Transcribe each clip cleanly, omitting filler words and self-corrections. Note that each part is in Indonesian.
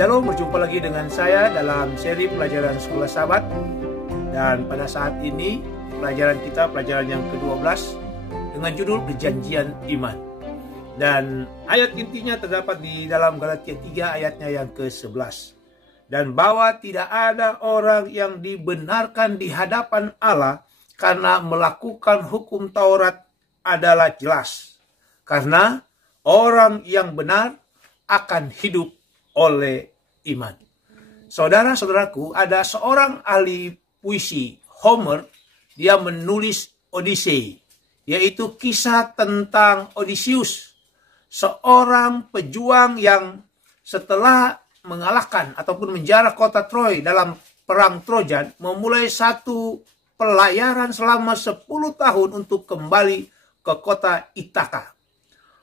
Shalom, berjumpa lagi dengan saya dalam seri pelajaran Sekolah Sahabat. Dan pada saat ini pelajaran kita pelajaran yang ke-12 dengan judul Perjanjian Iman. Dan ayat intinya terdapat di dalam Galatia 3 ayatnya yang ke-11. Dan bahwa tidak ada orang yang dibenarkan di hadapan Allah karena melakukan hukum Taurat adalah jelas. Karena orang yang benar akan hidup oleh iman. Saudara-saudaraku, ada seorang ahli puisi, Homer, dia menulis Odyssey, yaitu kisah tentang Odysseus, seorang pejuang yang setelah mengalahkan ataupun menjarah kota Troy dalam perang Trojan, memulai satu pelayaran selama 10 tahun untuk kembali ke kota Ithaka.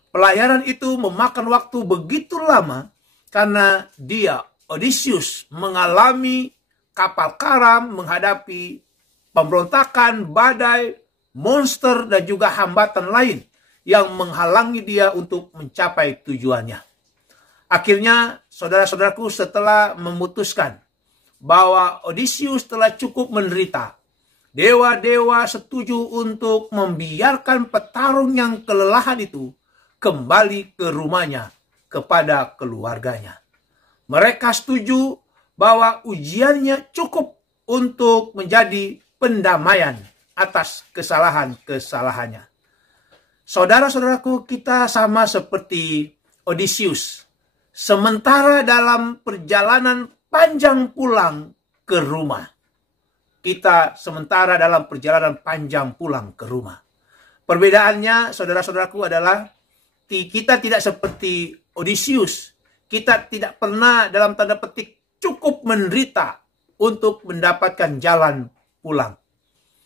Pelayaran itu memakan waktu begitu lama karena dia, Odysseus, mengalami kapal karam, menghadapi pemberontakan, badai, monster, dan juga hambatan lain yang menghalangi dia untuk mencapai tujuannya. Akhirnya, saudara-saudaraku, setelah memutuskan bahwa Odysseus telah cukup menderita, dewa-dewa setuju untuk membiarkan petarung yang kelelahan itu kembali ke rumahnya, kepada keluarganya. Mereka setuju bahwa ujiannya cukup untuk menjadi pendamaian atas kesalahan-kesalahannya. Saudara-saudaraku, kita sama seperti Odysseus. Sementara dalam perjalanan panjang pulang ke rumah. Kita sementara dalam perjalanan panjang pulang ke rumah. Perbedaannya, saudara-saudaraku, adalah kita tidak seperti Odysseus. Kita tidak pernah dalam tanda petik cukup menderita untuk mendapatkan jalan pulang.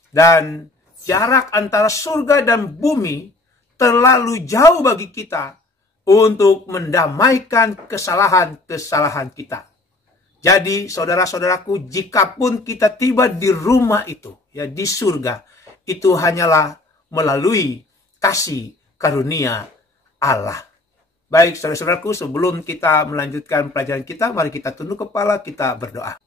Dan jarak antara surga dan bumi terlalu jauh bagi kita untuk mendamaikan kesalahan-kesalahan kita. Jadi saudara-saudaraku, jikapun kita tiba di rumah itu, ya di surga, itu hanyalah melalui kasih karunia Allah. Baik, saudara-saudaraku, sebelum kita melanjutkan pelajaran kita, mari kita tunduk kepala, kita berdoa.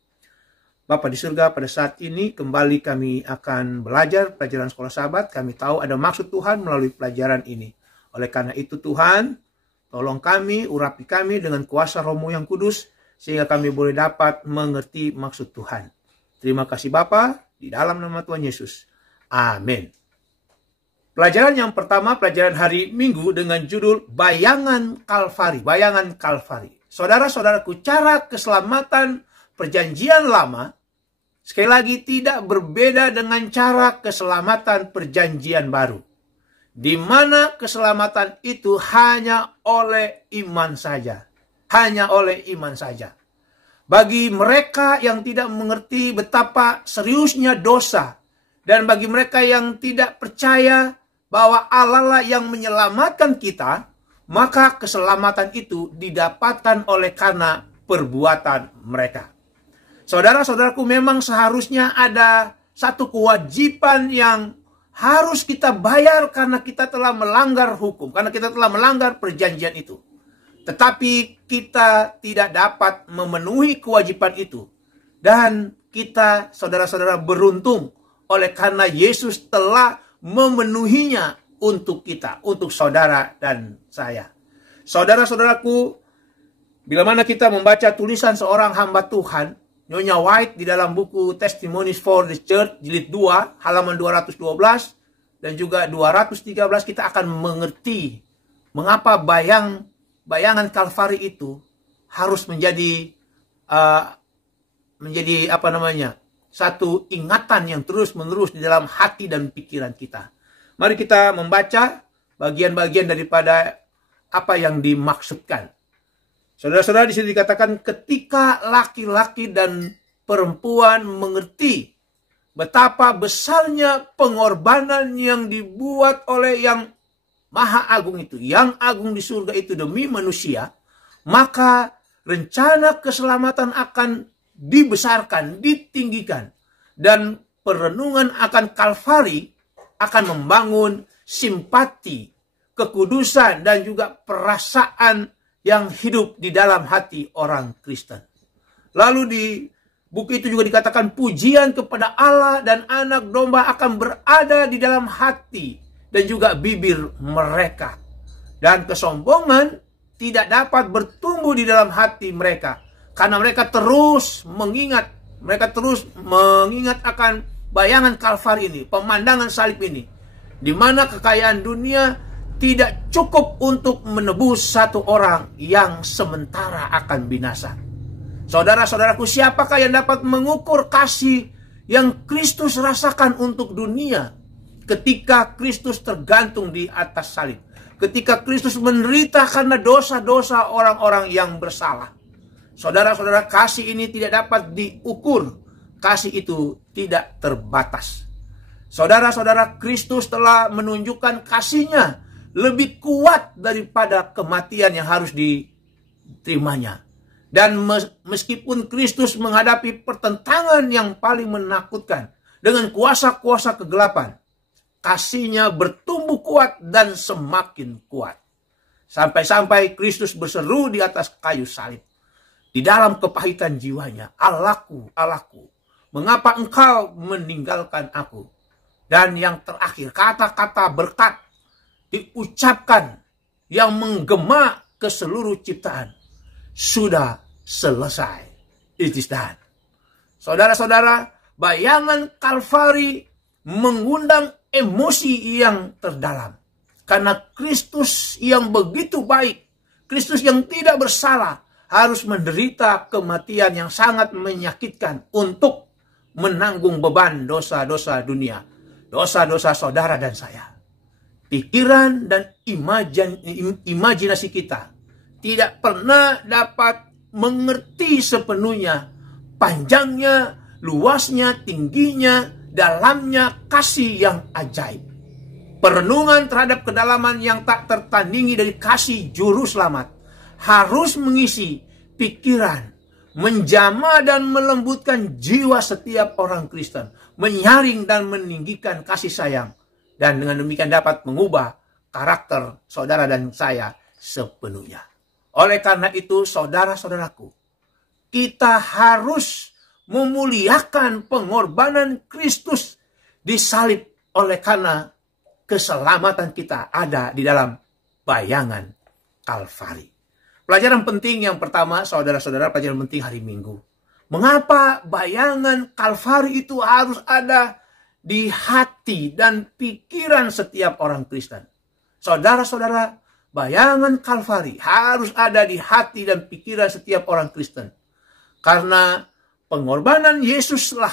Bapa di surga, pada saat ini kembali kami akan belajar pelajaran Sekolah Sahabat. Kami tahu ada maksud Tuhan melalui pelajaran ini. Oleh karena itu Tuhan, tolong kami, urapi kami dengan kuasa Roh-Mu yang kudus, sehingga kami boleh dapat mengerti maksud Tuhan. Terima kasih Bapa, di dalam nama Tuhan Yesus. Amin. Pelajaran yang pertama, pelajaran hari Minggu dengan judul Bayangan Kalvari. Bayangan Kalvari. Saudara-saudaraku, cara keselamatan perjanjian lama, sekali lagi tidak berbeda dengan cara keselamatan perjanjian baru. Di mana keselamatan itu hanya oleh iman saja. Hanya oleh iman saja. Bagi mereka yang tidak mengerti betapa seriusnya dosa, dan bagi mereka yang tidak percaya bahwa Allah lah yang menyelamatkan kita, maka keselamatan itu didapatkan oleh karena perbuatan mereka. Saudara-saudaraku, memang seharusnya ada satu kewajiban yang harus kita bayar karena kita telah melanggar hukum, karena kita telah melanggar perjanjian itu. Tetapi kita tidak dapat memenuhi kewajiban itu. Dan kita, saudara-saudara, beruntung oleh karena Yesus telah memenuhinya untuk kita, untuk saudara dan saya. Saudara-saudaraku, bila mana kita membaca tulisan seorang hamba Tuhan, Nyonya White, di dalam buku Testimonies for the Church, jilid 2, halaman 212, dan juga 213, kita akan mengerti mengapa bayangan Kalvari itu harus menjadi satu ingatan yang terus-menerus di dalam hati dan pikiran kita. Mari kita membaca bagian-bagian daripada apa yang dimaksudkan. Saudara-saudara, di sini dikatakan ketika laki-laki dan perempuan mengerti betapa besarnya pengorbanan yang dibuat oleh yang Maha Agung itu, yang agung di surga itu demi manusia, maka rencana keselamatan akan dibesarkan, ditinggikan. Dan perenungan akan Kalvari akan membangun simpati, kekudusan, dan juga perasaan yang hidup di dalam hati orang Kristen. Lalu di buku itu juga dikatakan pujian kepada Allah dan anak domba akan berada di dalam hati dan juga bibir mereka. Dan kesombongan tidak dapat bertumbuh di dalam hati mereka. Karena mereka terus mengingat akan bayangan Kalvari ini, pemandangan salib ini. Di mana kekayaan dunia tidak cukup untuk menebus satu orang yang sementara akan binasa. Saudara-saudaraku, siapakah yang dapat mengukur kasih yang Kristus rasakan untuk dunia ketika Kristus tergantung di atas salib? Ketika Kristus menderita karena dosa-dosa orang-orang yang bersalah. Saudara-saudara, kasih ini tidak dapat diukur. Kasih itu tidak terbatas. Saudara-saudara, Kristus telah menunjukkan kasih-Nya lebih kuat daripada kematian yang harus diterimanya. Dan meskipun Kristus menghadapi pertentangan yang paling menakutkan dengan kuasa-kuasa kegelapan, kasih-Nya bertumbuh kuat dan semakin kuat. Sampai-sampai Kristus berseru di atas kayu salib. Di dalam kepahitan jiwanya, Allahku, Allahku, mengapa engkau meninggalkan aku? Dan yang terakhir, kata-kata berkat diucapkan yang menggema ke seluruh ciptaan. Sudah selesai. It is done. Saudara-saudara, bayangan Kalvari mengundang emosi yang terdalam. Karena Kristus yang begitu baik, Kristus yang tidak bersalah, harus menderita kematian yang sangat menyakitkan untuk menanggung beban dosa-dosa dunia. Dosa-dosa saudara dan saya. Pikiran dan imajinasi kita tidak pernah dapat mengerti sepenuhnya panjangnya, luasnya, tingginya, dalamnya kasih yang ajaib. Perenungan terhadap kedalaman yang tak tertandingi dari kasih juru selamat harus mengisi pikiran, menjamah dan melembutkan jiwa setiap orang Kristen, menyaring dan meninggikan kasih sayang, dan dengan demikian dapat mengubah karakter saudara dan saya sepenuhnya. Oleh karena itu, saudara-saudaraku, kita harus memuliakan pengorbanan Kristus di salib, oleh karena keselamatan kita ada di dalam bayangan Kalvari. Pelajaran penting yang pertama, saudara-saudara, pelajaran penting hari Minggu. Mengapa bayangan Kalvari itu harus ada di hati dan pikiran setiap orang Kristen? Saudara-saudara, bayangan Kalvari harus ada di hati dan pikiran setiap orang Kristen. Karena pengorbanan Yesuslah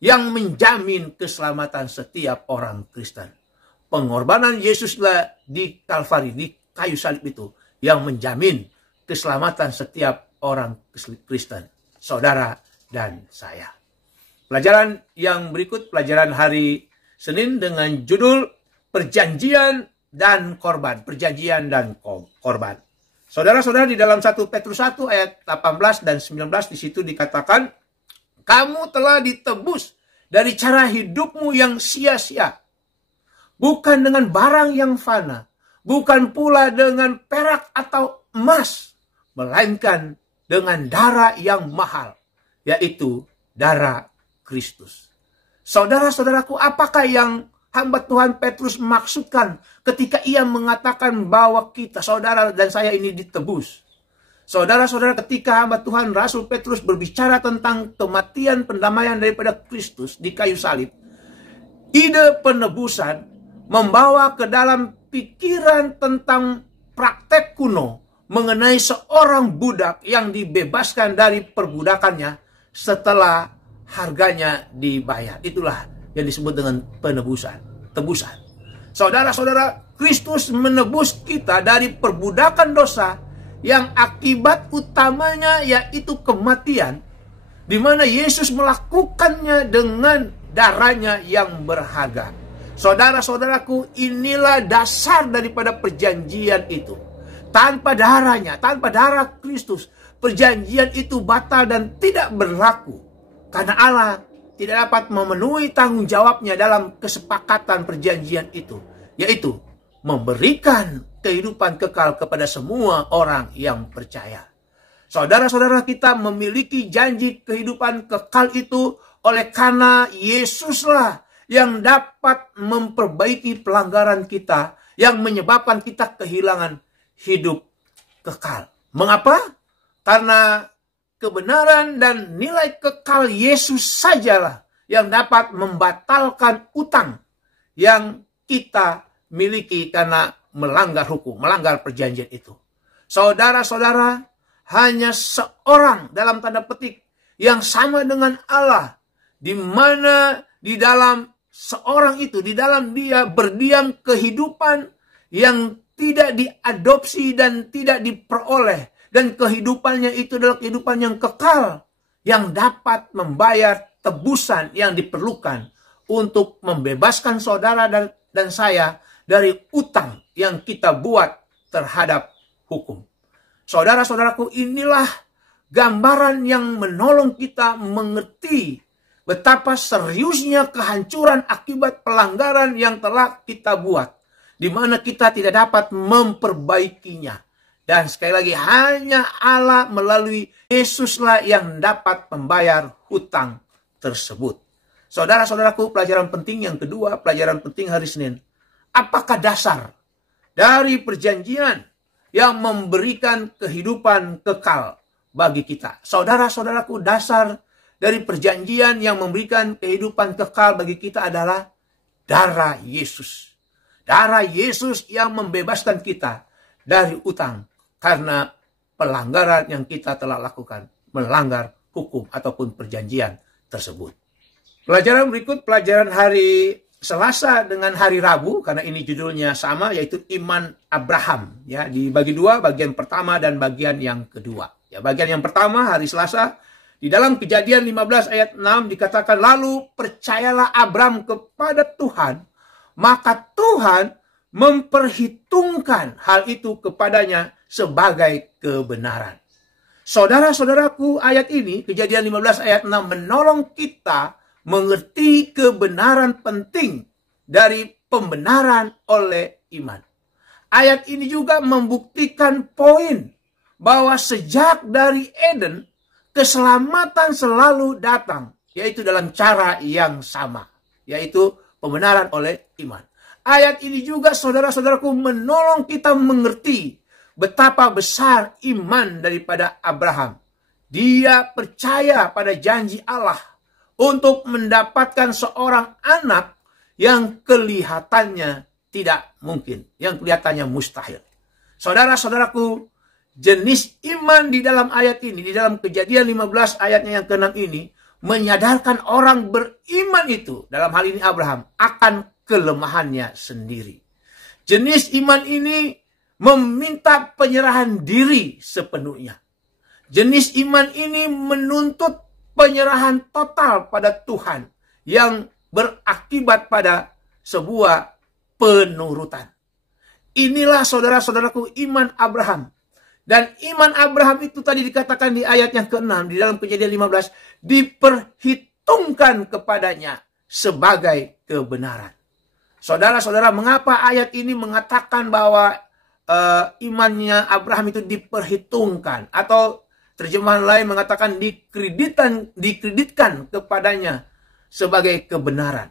yang menjamin keselamatan setiap orang Kristen. Pengorbanan Yesuslah di Kalvari, di kayu salib itu, yang menjamin keselamatan setiap orang Kristen, saudara dan saya. Pelajaran yang berikut, pelajaran hari Senin dengan judul Perjanjian dan Korban. Perjanjian dan Korban. Saudara-saudara, di dalam 1 Petrus 1 ayat 18 dan 19 di situ dikatakan, kamu telah ditebus dari cara hidupmu yang sia-sia, bukan dengan barang yang fana, bukan pula dengan perak atau emas, melainkan dengan darah yang mahal, yaitu darah Kristus. Saudara-saudaraku, apakah yang hamba Tuhan Petrus maksudkan ketika ia mengatakan bahwa kita, saudara dan saya ini ditebus? Saudara-saudara, ketika hamba Tuhan Rasul Petrus berbicara tentang kematian pendamaian daripada Kristus di kayu salib, ide penebusan membawa ke dalam pikiran tentang praktek kuno mengenai seorang budak yang dibebaskan dari perbudakannya setelah harganya dibayar. Itulah yang disebut dengan penebusan, tebusan. Saudara-saudara, Kristus menebus kita dari perbudakan dosa yang akibat utamanya yaitu kematian, di mana Yesus melakukannya dengan darahnya yang berharga. Saudara-saudaraku, inilah dasar daripada perjanjian itu. Tanpa darahnya, tanpa darah Kristus, perjanjian itu batal dan tidak berlaku. Karena Allah tidak dapat memenuhi tanggung jawabnya dalam kesepakatan perjanjian itu, yaitu memberikan kehidupan kekal kepada semua orang yang percaya. Saudara-saudara, kita memiliki janji kehidupan kekal itu oleh karena Yesuslah yang dapat memperbaiki pelanggaran kita, yang menyebabkan kita kehilangan hidup kekal. Mengapa? Karena kebenaran dan nilai kekal Yesus sajalah yang dapat membatalkan utang yang kita miliki karena melanggar hukum, melanggar perjanjian itu. Saudara-saudara, hanya seorang dalam tanda petik yang sama dengan Allah, di mana di dalam seorang itu, di dalam dia berdiam kehidupan yang tidak diadopsi dan tidak diperoleh, dan kehidupannya itu adalah kehidupan yang kekal, yang dapat membayar tebusan yang diperlukan untuk membebaskan saudara dan saya dari utang yang kita buat terhadap hukum. Saudara-saudaraku, inilah gambaran yang menolong kita mengerti betapa seriusnya kehancuran akibat pelanggaran yang telah kita buat, di mana kita tidak dapat memperbaikinya. Dan sekali lagi, hanya Allah melalui Yesuslah yang dapat membayar hutang tersebut. Saudara-saudaraku, pelajaran penting yang kedua, pelajaran penting hari Senin. Apakah dasar dari perjanjian yang memberikan kehidupan kekal bagi kita? Saudara-saudaraku, dasar dari perjanjian yang memberikan kehidupan kekal bagi kita adalah darah Yesus. Darah Yesus yang membebaskan kita dari utang karena pelanggaran yang kita telah lakukan, melanggar hukum ataupun perjanjian tersebut. Pelajaran berikut, pelajaran hari Selasa dengan hari Rabu, karena ini judulnya sama, yaitu iman Abraham. Ya, dibagi dua, bagian pertama dan bagian yang kedua. Ya, bagian yang pertama hari Selasa, di dalam Kejadian 15 ayat 6 dikatakan, lalu percayalah Abraham kepada Tuhan, maka Tuhan memperhitungkan hal itu kepadanya sebagai kebenaran. Saudara-saudaraku, ayat ini, Kejadian 15 ayat 6, menolong kita mengerti kebenaran penting dari pembenaran oleh iman. Ayat ini juga membuktikan poin bahwa sejak dari Eden, keselamatan selalu datang, yaitu dalam cara yang sama, yaitu pembenaran oleh iman. Ayat ini juga, saudara-saudaraku, menolong kita mengerti betapa besar iman daripada Abraham. Dia percaya pada janji Allah untuk mendapatkan seorang anak yang kelihatannya tidak mungkin, yang kelihatannya mustahil. Saudara-saudaraku, jenis iman di dalam ayat ini, di dalam Kejadian 15 ayatnya yang ke-6 ini, menyadarkan orang beriman itu, dalam hal ini Abraham, akan kelemahannya sendiri. Jenis iman ini meminta penyerahan diri sepenuhnya. Jenis iman ini menuntut penyerahan total pada Tuhan yang berakibat pada sebuah penurutan. Inilah, saudara-saudaraku, iman Abraham. Dan iman Abraham itu tadi dikatakan di ayat yang ke-6 di dalam Kejadian 15, diperhitungkan kepadanya sebagai kebenaran. Saudara-saudara, mengapa ayat ini mengatakan bahwa imannya Abraham itu diperhitungkan, atau terjemahan lain mengatakan dikreditkan kepadanya sebagai kebenaran?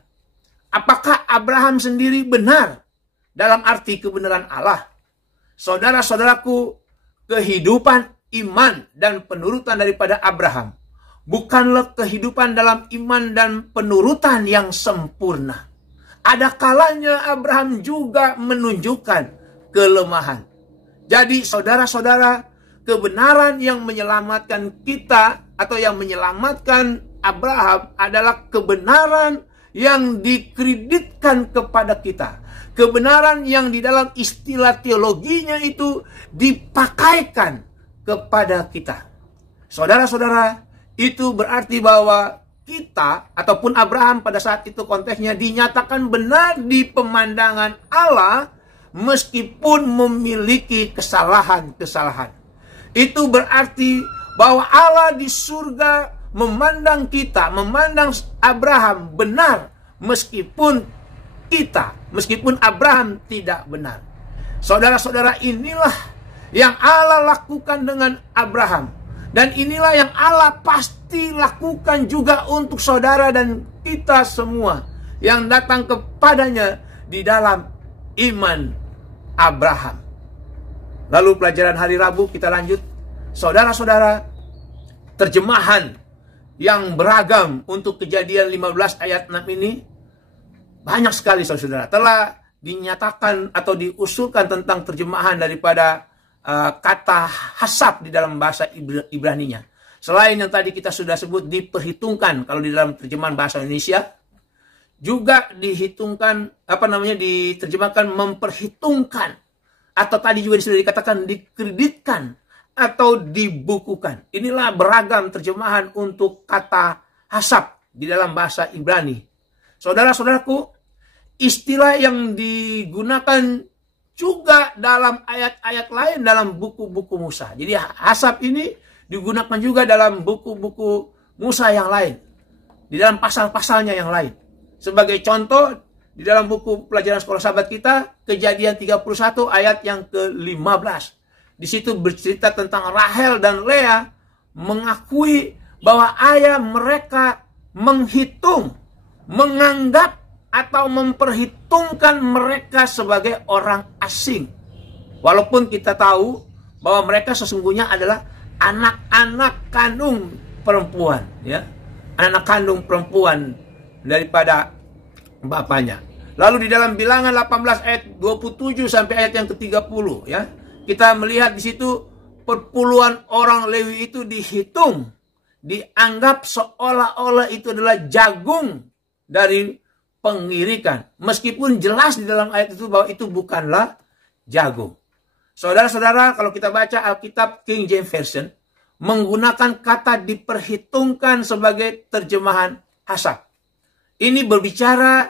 Apakah Abraham sendiri benar dalam arti kebenaran Allah? Saudara-saudaraku, kehidupan iman dan penurutan daripada Abraham bukanlah kehidupan dalam iman dan penurutan yang sempurna. Ada kalanya Abraham juga menunjukkan kelemahan. Jadi saudara-saudara, kebenaran yang menyelamatkan kita atau yang menyelamatkan Abraham adalah kebenaran yang dikreditkan kepada kita. Kebenaran yang di dalam istilah teologinya itu dipakaikan kepada kita. Saudara-saudara, itu berarti bahwa kita ataupun Abraham pada saat itu konteksnya dinyatakan benar di pemandangan Allah meskipun memiliki kesalahan-kesalahan. Itu berarti bahwa Allah di surga memandang kita, memandang Abraham benar meskipun Abraham tidak benar. Saudara-saudara, inilah yang Allah lakukan dengan Abraham. Dan inilah yang Allah pasti lakukan juga untuk saudara dan kita semua yang datang kepadanya di dalam iman Abraham. Lalu pelajaran hari Rabu kita lanjut. Saudara-saudara, terjemahan yang beragam untuk Kejadian 15 ayat 6 ini banyak sekali saudara. Telah dinyatakan atau diusulkan tentang terjemahan daripada kata hasab di dalam bahasa Ibraninya. Selain yang tadi kita sudah sebut diperhitungkan kalau di dalam terjemahan bahasa Indonesia, juga dihitungkan diterjemahkan memperhitungkan, atau tadi juga sudah dikatakan dikreditkan atau dibukukan. Inilah beragam terjemahan untuk kata hasab di dalam bahasa Ibrani. Saudara-saudaraku, istilah yang digunakan juga dalam ayat-ayat lain dalam buku-buku Musa. Jadi hasab ini digunakan juga dalam buku-buku Musa yang lain, di dalam pasal-pasalnya yang lain. Sebagai contoh, di dalam buku pelajaran sekolah sahabat kita, Kejadian 31 ayat yang ke-15. Di situ bercerita tentang Rahel dan Lea mengakui bahwa ayah mereka menghitung, menganggap atau memperhitungkan mereka sebagai orang asing. Walaupun kita tahu bahwa mereka sesungguhnya adalah anak-anak kandung perempuan, ya. Anak kandung perempuan daripada bapaknya. Lalu di dalam Bilangan 18 ayat 27 sampai ayat yang ke-30, ya. Kita melihat di situ perpuluhan orang Lewi itu dihitung, dianggap seolah-olah itu adalah jagung dari pengirikan. Meskipun jelas di dalam ayat itu bahwa itu bukanlah jagung. Saudara-saudara, kalau kita baca Alkitab King James Version, menggunakan kata diperhitungkan sebagai terjemahan hasab. Ini berbicara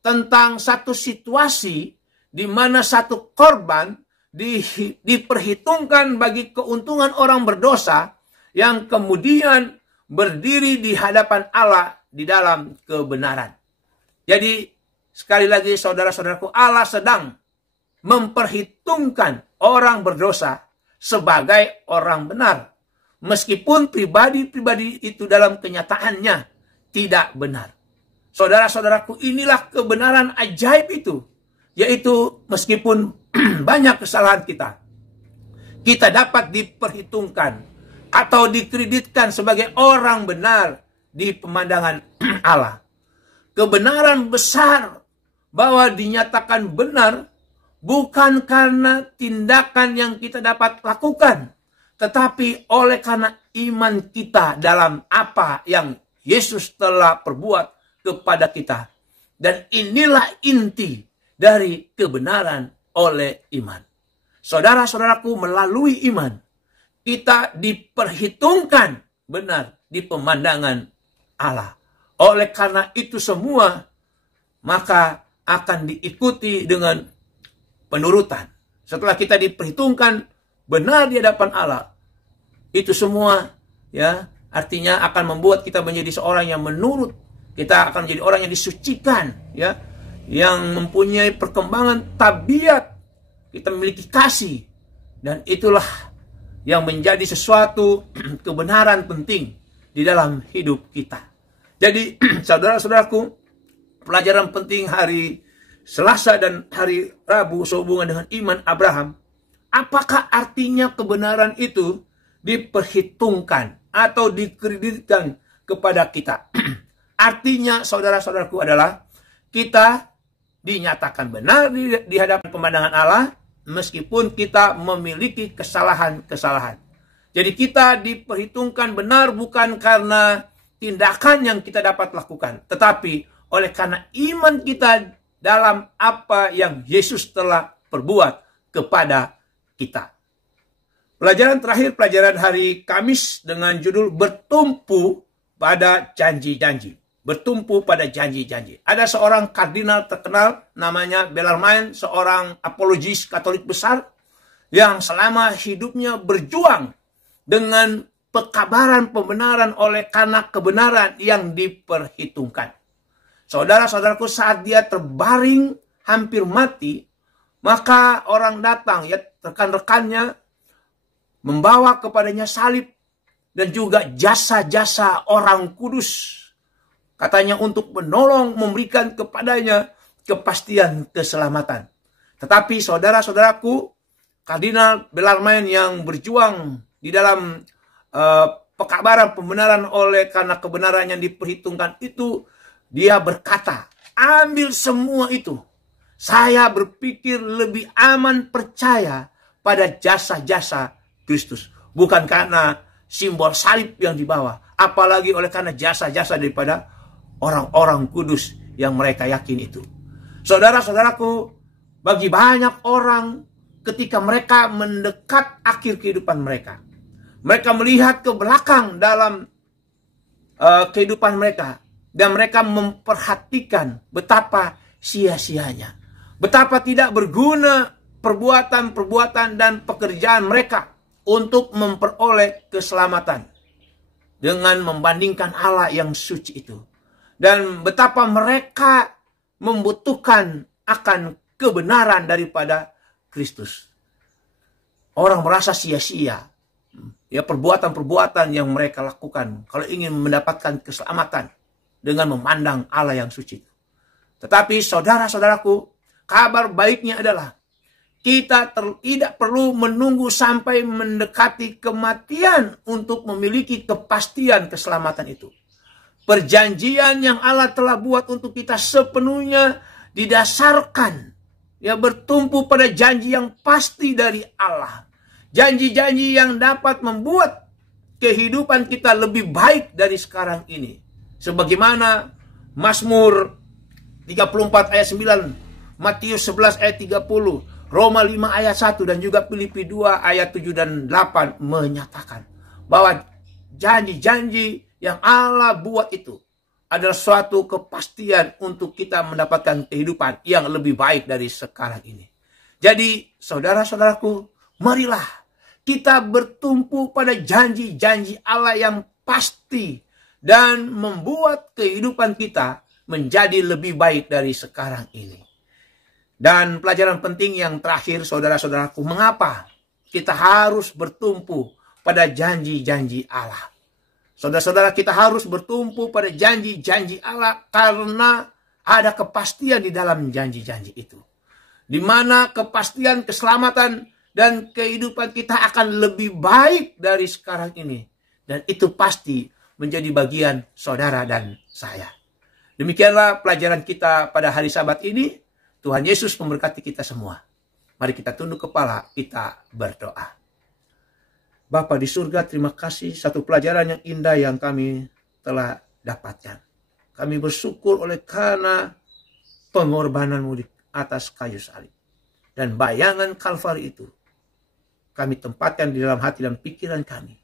tentang satu situasi di mana satu korban diperhitungkan bagi keuntungan orang berdosa yang kemudian berdiri di hadapan Allah di dalam kebenaran. Jadi sekali lagi saudara-saudaraku, Allah sedang memperhitungkan orang berdosa sebagai orang benar. Meskipun pribadi-pribadi itu dalam kenyataannya tidak benar. Saudara-saudaraku, inilah kebenaran ajaib itu. Yaitu meskipun banyak kesalahan kita, kita dapat diperhitungkan atau dikreditkan sebagai orang benar di pemandangan Allah. Kebenaran besar bahwa dinyatakan benar bukan karena tindakan yang kita dapat lakukan, tetapi oleh karena iman kita dalam apa yang Yesus telah perbuat kepada kita. Dan inilah inti dari kebenaran oleh iman. Saudara-saudaraku, melalui iman kita diperhitungkan benar di pemandangan Allah. Oleh karena itu semua, maka akan diikuti dengan penurutan. Setelah kita diperhitungkan benar di hadapan Allah, itu semua ya artinya akan membuat kita menjadi seorang yang menurut. Kita akan menjadi orang yang disucikan, ya, yang mempunyai perkembangan tabiat. Kita memiliki kasih, dan itulah yang menjadi sesuatu kebenaran penting di dalam hidup kita. Jadi saudara-saudaraku, pelajaran penting hari Selasa dan hari Rabu sehubungan dengan iman Abraham. Apakah artinya kebenaran itu diperhitungkan atau dikreditkan kepada kita? Artinya saudara-saudaraku adalah kita dinyatakan benar di hadapan pemandangan Allah meskipun kita memiliki kesalahan-kesalahan. Jadi kita diperhitungkan benar bukan karena tindakan yang kita dapat lakukan, tetapi oleh karena iman kita dalam apa yang Yesus telah perbuat kepada kita. Pelajaran terakhir, pelajaran hari Kamis dengan judul bertumpu pada janji-janji. Bertumpu pada janji-janji. Ada seorang kardinal terkenal namanya Bellarmine, seorang apologis Katolik besar yang selama hidupnya berjuang dengan pekabaran pembenaran oleh karena kebenaran yang diperhitungkan. Saudara-saudaraku, saat dia terbaring hampir mati, Maka orang datang, ya rekan-rekannya, membawa kepadanya salib dan juga jasa-jasa orang kudus. Katanya untuk menolong, memberikan kepadanya kepastian keselamatan. Tetapi saudara-saudaraku, Kardinal Bellarmine yang berjuang di dalam pekabaran pembenaran oleh karena kebenaran yang diperhitungkan itu, dia berkata, ambil semua itu. Saya berpikir lebih aman percaya pada jasa-jasa Kristus. Bukan karena simbol salib yang dibawa. Apalagi oleh karena jasa-jasa daripada orang-orang kudus yang mereka yakin itu. Saudara-saudaraku, bagi banyak orang ketika mereka mendekat akhir kehidupan mereka, mereka melihat ke belakang dalam kehidupan mereka. Dan mereka memperhatikan betapa sia-sianya. Betapa tidak berguna perbuatan-perbuatan dan pekerjaan mereka untuk memperoleh keselamatan. Dengan membandingkan Allah yang suci itu. Dan betapa mereka membutuhkan akan kebenaran daripada Kristus. Orang merasa sia-sia. Ya, perbuatan-perbuatan yang mereka lakukan kalau ingin mendapatkan keselamatan dengan memandang Allah yang suci. Tetapi saudara-saudaraku, kabar baiknya adalah kita tidak perlu menunggu sampai mendekati kematian untuk memiliki kepastian keselamatan itu. Perjanjian yang Allah telah buat untuk kita sepenuhnya didasarkan, ya, bertumpu pada janji yang pasti dari Allah. Janji-janji yang dapat membuat kehidupan kita lebih baik dari sekarang ini. Sebagaimana Mazmur 34 ayat 9, Matius 11 ayat 30, Roma 5 ayat 1, dan juga Filipi 2 ayat 7 dan 8 menyatakan bahwa janji-janji yang Allah buat itu adalah suatu kepastian untuk kita mendapatkan kehidupan yang lebih baik dari sekarang ini. Jadi saudara-saudaraku, marilah kita bertumpu pada janji-janji Allah yang pasti dan membuat kehidupan kita menjadi lebih baik dari sekarang ini. Dan pelajaran penting yang terakhir, saudara-saudaraku, mengapa kita harus bertumpu pada janji-janji Allah? Saudara-saudara, kita harus bertumpu pada janji-janji Allah karena ada kepastian di dalam janji-janji itu. Di mana kepastian keselamatan dan kehidupan kita akan lebih baik dari sekarang ini. Dan itu pasti menjadi bagian saudara dan saya. Demikianlah pelajaran kita pada hari Sabat ini. Tuhan Yesus memberkati kita semua. Mari kita tunduk kepala, kita berdoa. Bapa di surga, terima kasih satu pelajaran yang indah yang kami telah dapatkan. Kami bersyukur oleh karena pengorbananmu di atas kayu salib. Dan bayangan Kalvari itu kami tempatkan di dalam hati dan pikiran kami.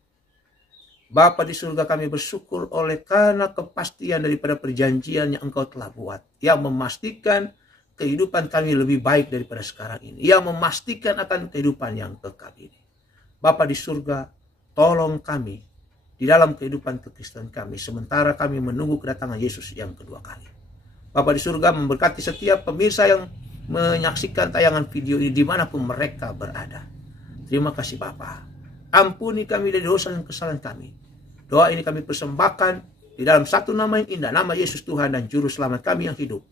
Bapa di surga, kami bersyukur oleh karena kepastian daripada perjanjian yang Engkau telah buat. Yang memastikan kehidupan kami lebih baik daripada sekarang ini. Yang memastikan akan kehidupan yang kekal ini. Bapa di surga, tolong kami di dalam kehidupan kekristenan kami. Sementara kami menunggu kedatangan Yesus yang kedua kali. Bapa di surga, memberkati setiap pemirsa yang menyaksikan tayangan video ini dimanapun mereka berada. Terima kasih Bapa. Ampuni kami dari dosa dan kesalahan kami. Doa ini kami persembahkan di dalam satu nama yang indah, nama Yesus Tuhan dan Juru Selamat kami yang hidup.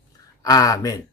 Amin.